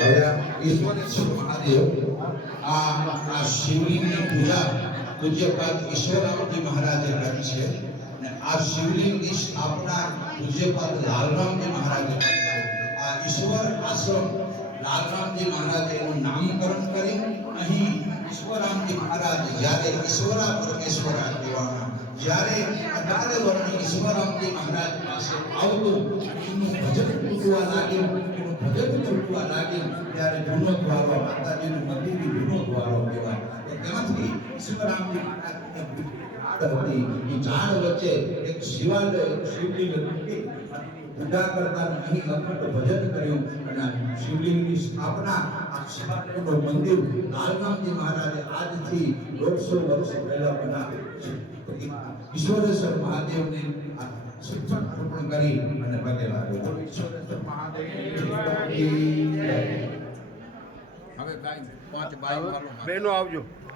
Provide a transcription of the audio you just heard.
હવે ઈશ્વરેશ્વર મહાદેવ આ આ શિવલિંગની પૂજા પૂજ્યપાદ ઈશ્વરામજી મહારાજે કરી છે અને આ શિવલિંગની સ્થાપના પૂજ્યપાદ લાલરામજી મહારાજે કરી છે આ ઈશ્વર આશ્રમ લાલરામજી મહારાજે એનું નામકરણ કરી અહીં ઈશ્વરામજી મહારાજ જ્યારે ઈશ્વરા પરમેશ્વરા કહેવાના જ્યારે અઢારે વર્ષની ઈશ્વરામજી મહારાજ પાસે આવતો એનું ભજન તૂટવા લાગ્યું, એનું ભજન તૂટવા લાગ્યું, ત્યારે જૂનો દ્વારો માતાજીનું મંદિર જૂનો દ્વારો કહેવાય. ત્યાંથી મહારાજને ઝાડ એ ઝાડ વચ્ચે એક શિવાલય શિવલિંગ પૂજા કરતા અહીં અખંડ ભજન કર્યું અને શિવલિંગની સ્થાપના, આ શિવાલયનું મંદિર લાલરામજી મહારાજે આજથી દોઢસો વર્ષ પહેલા બનાવ્યું છે. ઈશ્વરેશ્વર મહાદેવને શિક્ષણ અર્પણ કરી અને પગે લાગ્યો. ઈશ્વરેશ્વર હવે ગાય પાંચ બાઈ બહેનો આવજો.